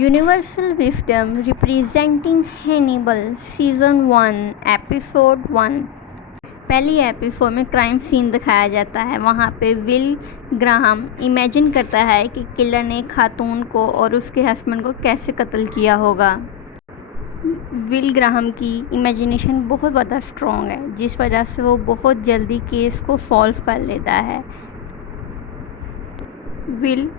Universal Wisdom representing Hannibal Season 1 Episode 1। पहली episode में crime scene दिखाया जाता है। वहाँ पे विल ग्राहम इमेजिन करता है कि किलर ने खातून को और उसके हस्बैंड को कैसे कत्ल किया होगा। विल ग्राहम की इमेजिनेशन बहुत ज़्यादा स्ट्रॉन्ग है, जिस वजह से वो बहुत जल्दी केस को सॉल्व कर लेता है। विल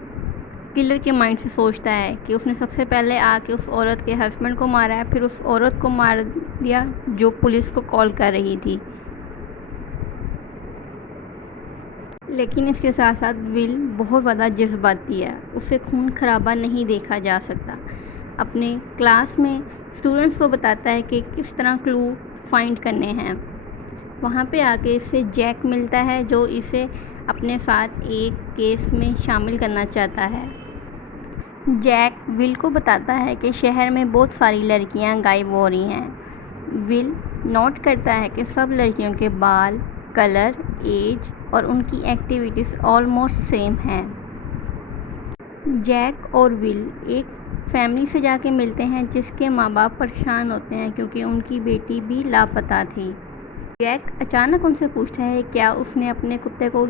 किलर के माइंड से सोचता है कि उसने सबसे पहले आके उस औरत के हस्बैंड को मारा है, फिर उस औरत को मार दिया जो पुलिस को कॉल कर रही थी। लेकिन इसके साथ साथ विल बहुत ज़्यादा जज्बाती है, उसे खून खराबा नहीं देखा जा सकता। अपने क्लास में स्टूडेंट्स को बताता है कि किस तरह क्लू फाइंड करने हैं। वहाँ पे आके इससे जैक मिलता है, जो इसे अपने साथ एक केस में शामिल करना चाहता है। जैक विल को बताता है कि शहर में बहुत सारी लड़कियां गायब हो रही हैं। विल नोट करता है कि सब लड़कियों के बाल, कलर, एज और उनकी एक्टिविटीज़ ऑलमोस्ट सेम हैं। जैक और विल एक फैमिली से जाके मिलते हैं जिसके माँ बाप परेशान होते हैं क्योंकि उनकी बेटी भी लापता थी। जैक अचानक उनसे पूछता है क्या उसने अपने कुत्ते को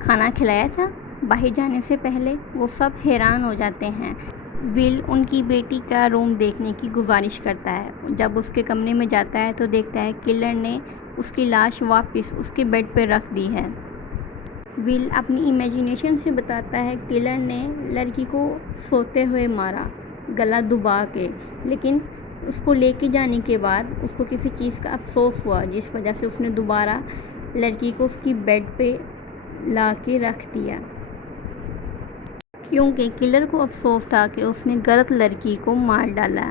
खाना खिलाया था बाहर जाने से पहले। वो सब हैरान हो जाते हैं। विल उनकी बेटी का रूम देखने की गुजारिश करता है। जब उसके कमरे में जाता है तो देखता है किलर ने उसकी लाश वापस उसके बेड पर रख दी है। विल अपनी इमेजिनेशन से बताता है किलर ने लड़की को सोते हुए मारा, गला दबा के, लेकिन उसको लेके जाने के बाद उसको किसी चीज़ का अफसोस हुआ, जिस वजह से उसने दोबारा लड़की को उसकी बेड पे ला के रख दिया, क्योंकि किलर को अफसोस था कि उसने गलत लड़की को मार डाला।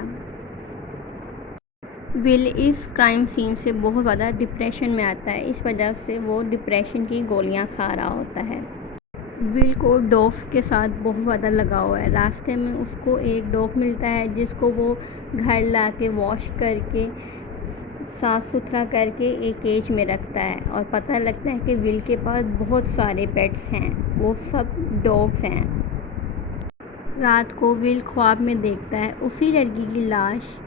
विल इस क्राइम सीन से बहुत ज़्यादा डिप्रेशन में आता है, इस वजह से वो डिप्रेशन की गोलियां खा रहा होता है। विल को डॉग्स के साथ बहुत ज़्यादा लगाव है। रास्ते में उसको एक डॉग मिलता है जिसको वो घर ला के वॉश करके साफ़ सुथरा करके एक केज में रखता है, और पता लगता है कि विल के पास बहुत सारे पेट्स हैं, वो सब डॉग्स हैं। रात को विल ख्वाब में देखता है उसी लड़की की लाश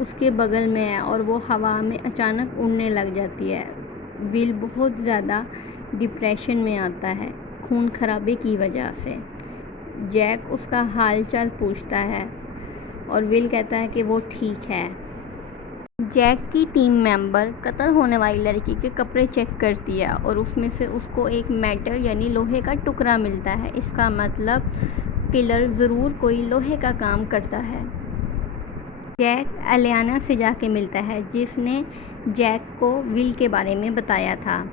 उसके बगल में है और वो हवा में अचानक उड़ने लग जाती है। विल बहुत ज़्यादा डिप्रेशन में आता है खून खराबे की वजह से। जैक उसका हालचाल पूछता है और विल कहता है कि वो ठीक है। जैक की टीम मेंबर कत्ल होने वाली लड़की के कपड़े चेक करती है और उसमें से उसको एक मेटल यानी लोहे का टुकड़ा मिलता है। इसका मतलब किलर ज़रूर कोई लोहे का काम करता है। जैक एलियाना से जाके मिलता है जिसने जैक को विल के बारे में बताया था।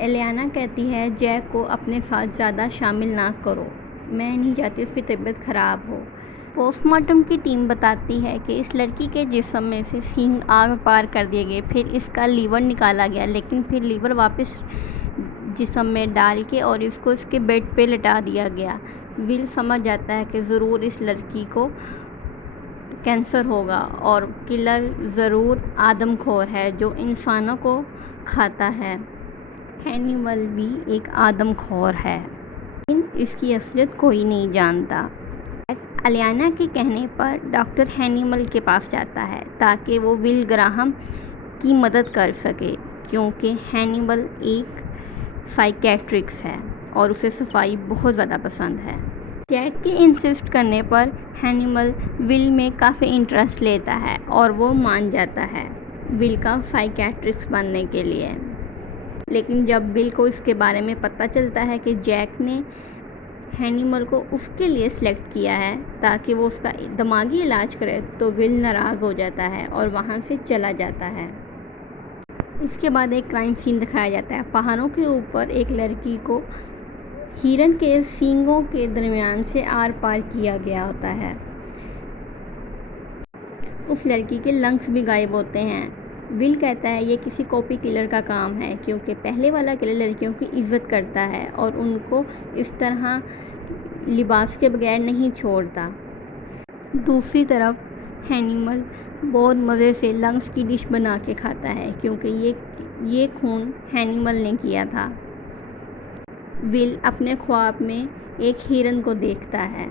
एलियाना कहती है जैक को अपने साथ ज़्यादा शामिल ना करो, मैं नहीं चाहती उसकी तबीयत ख़राब हो। पोस्टमार्टम की टीम बताती है कि इस लड़की के जिस्म में से सींग आर पार कर दिए गए, फिर इसका लीवर निकाला गया, लेकिन फिर लीवर वापस जिस्म में डाल के और इसको इसके बेड पे लटा दिया गया। विल समझ जाता है कि ज़रूर इस लड़की को कैंसर होगा और किलर ज़रूर आदमखोर है जो इंसानों को खाता है। हैनिबल भी एक आदमखोर है, लेकिन इसकी असलियत कोई नहीं जानता। एलियाना के कहने पर डॉक्टर हैनिबल के पास जाता है ताकि वो विल ग्राहम की मदद कर सके, क्योंकि हैनिबल एक साइकेट्रिस्ट है और उसे सफाई बहुत ज़्यादा पसंद है। जैक के इंसिस्ट करने पर हैनिबल विल में काफ़ी इंटरेस्ट लेता है और वो मान जाता है विल का साइकेट्रिस्ट बनने के लिए। लेकिन जब विल को इसके बारे में पता चलता है कि जैक ने हैनिबल को उसके लिए सिलेक्ट किया है ताकि वो उसका दिमागी इलाज करे, तो विल नाराज़ हो जाता है और वहाँ से चला जाता है। इसके बाद एक क्राइम सीन दिखाया जाता है। पहाड़ों के ऊपर एक लड़की को हिरन के सींगों के दरमियान से आर पार किया गया होता है। उस लड़की के लंग्स भी गायब होते हैं। विल कहता है ये किसी कॉपी किलर का काम है, क्योंकि पहले वाला किलर लड़कियों की इज्जत करता है और उनको इस तरह लिबास के बगैर नहीं छोड़ता। दूसरी तरफ हैनिबल बहुत मज़े से लंग्स की डिश बना के खाता है, क्योंकि ये खून हैनिबल ने किया था। विल अपने ख्वाब में एक हिरन को देखता है।